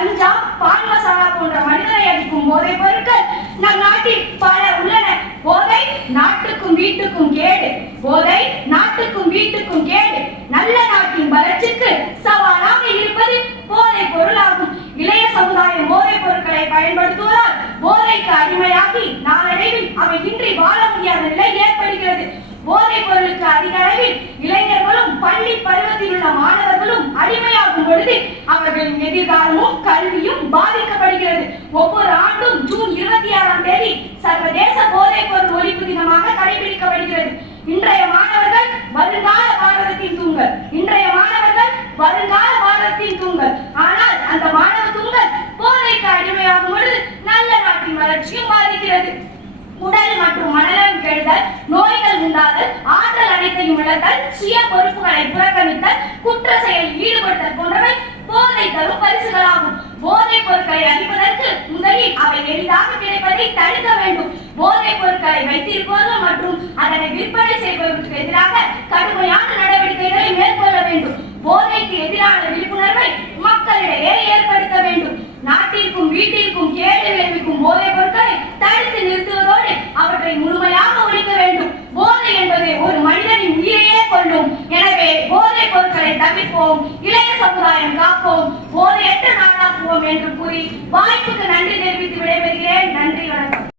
கஞ்சா பால் மசாலா போன்ற மனிதனை அடிக்கும் போதை பொருட்கள் நம் நாட்டில் பல உள்ளன. போதை நாட்டுக்கும் வீட்டுக்கும் கேடு. போதை நாட்டுக்கும் வீட்டுக்கும் கேடு. நல்ல நாட்டின் வளர்ச்சிக்கு சவாலாக இருப்பது போதை பொருளாகும். இளைய சமுதாயம் போதை பொருட்களை பயன்படுத்துவதால் போதைக்கு அடிமையாகி நாளடைவில் அவை இன்றி வாழ முடியாத நிலை ஏற்படுகிறது. போதைப் பொருளுக்கு அதிக அளவில் இளைஞர்களும் பள்ளி பருவத்தில் உள்ள மாணவர்களும் அடிமையாகும் பொழுது அவர்களின் எதிர்காலமும் கல்வியும் பாதிக்கப்படுகிறது. ஒவ்வொரு ஆண்டும் ஜூன் இருபத்தி ஆறாம் தேதி சர்வதேச போதைப் பொருள் ஒழிப்பு தினமாக கடைபிடிக்கப்படுகிறது. இன்றைய மாணவர்கள் வருங்கால பாரதத்தின் தூங்கல் இன்றைய மாணவர்கள் வருங்கால பாரதத்தின் தூங்கல் ஆனால் அந்த மாணவ தூங்கல் போதைக்கு அடிமையாகும் பொழுது நல்ல நாட்டின் வளர்ச்சியும் பாதிக்கிறது. உடல் மற்றும் மனநலம் கெடுதல் நோய்கள் உண்டாதல் ஆற்றல் அனைத்தையும் இழத்தல் சுய பொறுப்புகளை புறக்கணித்தல் குற்ற செயலில் ஈடுபடுத்தல் போன்றவை போதை தரும் பரிசுகளாகும். போதைப் பொருட்களை அளிப்பதற்கு முதலில் அவை எளிதாக கிடைப்பதை தடுக்க வேண்டும். போதைப் பொருட்களை வைத்திருப்பவர்கள் மற்றும் அதனை விற்பனை செய்பவர்களுக்கு என்பது ஒரு மனிதனின் உயிரையே கொள்ளும் எனவே போதை பொருட்களை தவிர்ப்போம் இளைய சமுதாயம் காப்போம் போதையற்ற நாடாக்குவோம் என்று கூறி வாய்ப்புக்கு நன்றி